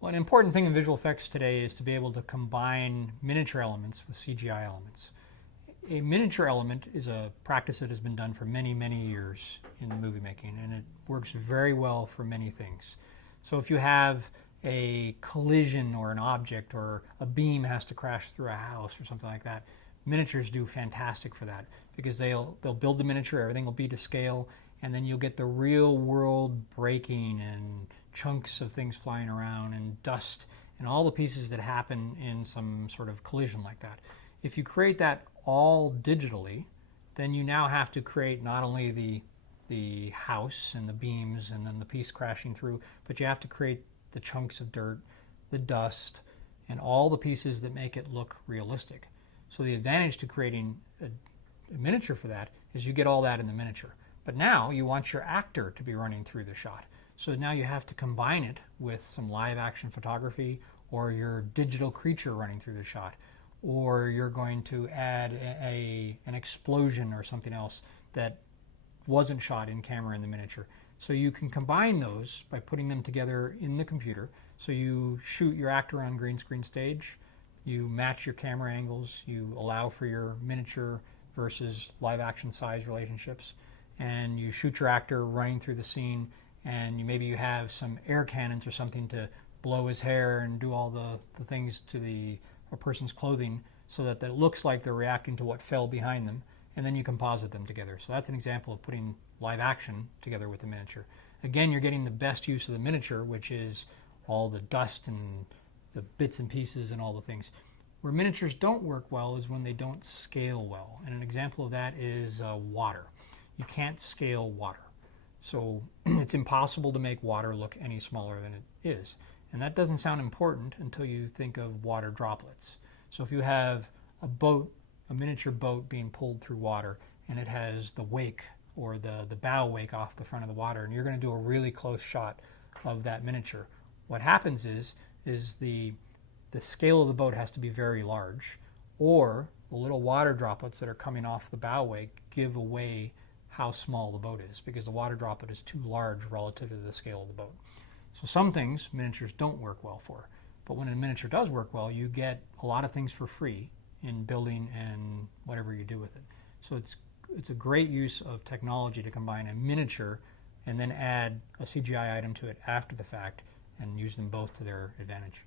Well, an important thing in visual effects today is to be able to combine miniature elements with CGI elements. A miniature element is a practice that has been done for many, many years in movie making, and it works very well for many things. So if you have a collision or an object or a beam has to crash through a house or something like that, miniatures do fantastic for that because they'll build the miniature, everything will be to scale, and then you'll get the real world breaking and chunks of things flying around and dust and all the pieces that happen in some sort of collision like that. If you create that all digitally, then you now have to create not only the house and the beams and then the piece crashing through, but you have to create the chunks of dirt, the dust, and all the pieces that make it look realistic. So the advantage to creating a miniature for that is you get all that in the miniature. But now you want your actor to be running through the shot. So now you have to combine it with some live action photography or your digital creature running through the shot, or you're going to add an explosion or something else that wasn't shot in camera in the miniature. So you can combine those by putting them together in the computer. So you shoot your actor on green screen stage, you match your camera angles, you allow for your miniature versus live action size relationships, and you shoot your actor running through the scene, and maybe you have some air cannons or something to blow his hair and do all the things to a person's clothing so that it looks like they're reacting to what fell behind them, and then you composite them together. So that's an example of putting live action together with the miniature. Again, you're getting the best use of the miniature, which is all the dust and the bits and pieces and all the things. Where miniatures don't work well is when they don't scale well. And an example of that is water. You can't scale water. So it's impossible to make water look any smaller than it is. And that doesn't sound important until you think of water droplets. So if you have a boat, a miniature boat being pulled through water, and it has the wake or the bow wake off the front of the water, and you're going to do a really close shot of that miniature, what happens is the scale of the boat has to be very large, or the little water droplets that are coming off the bow wake give away how small the boat is, because the water droplet is too large relative to the scale of the boat. So some things miniatures don't work well for, but when a miniature does work well, you get a lot of things for free in building and whatever you do with it. So it's a great use of technology to combine a miniature and then add a CGI item to it after the fact and use them both to their advantage.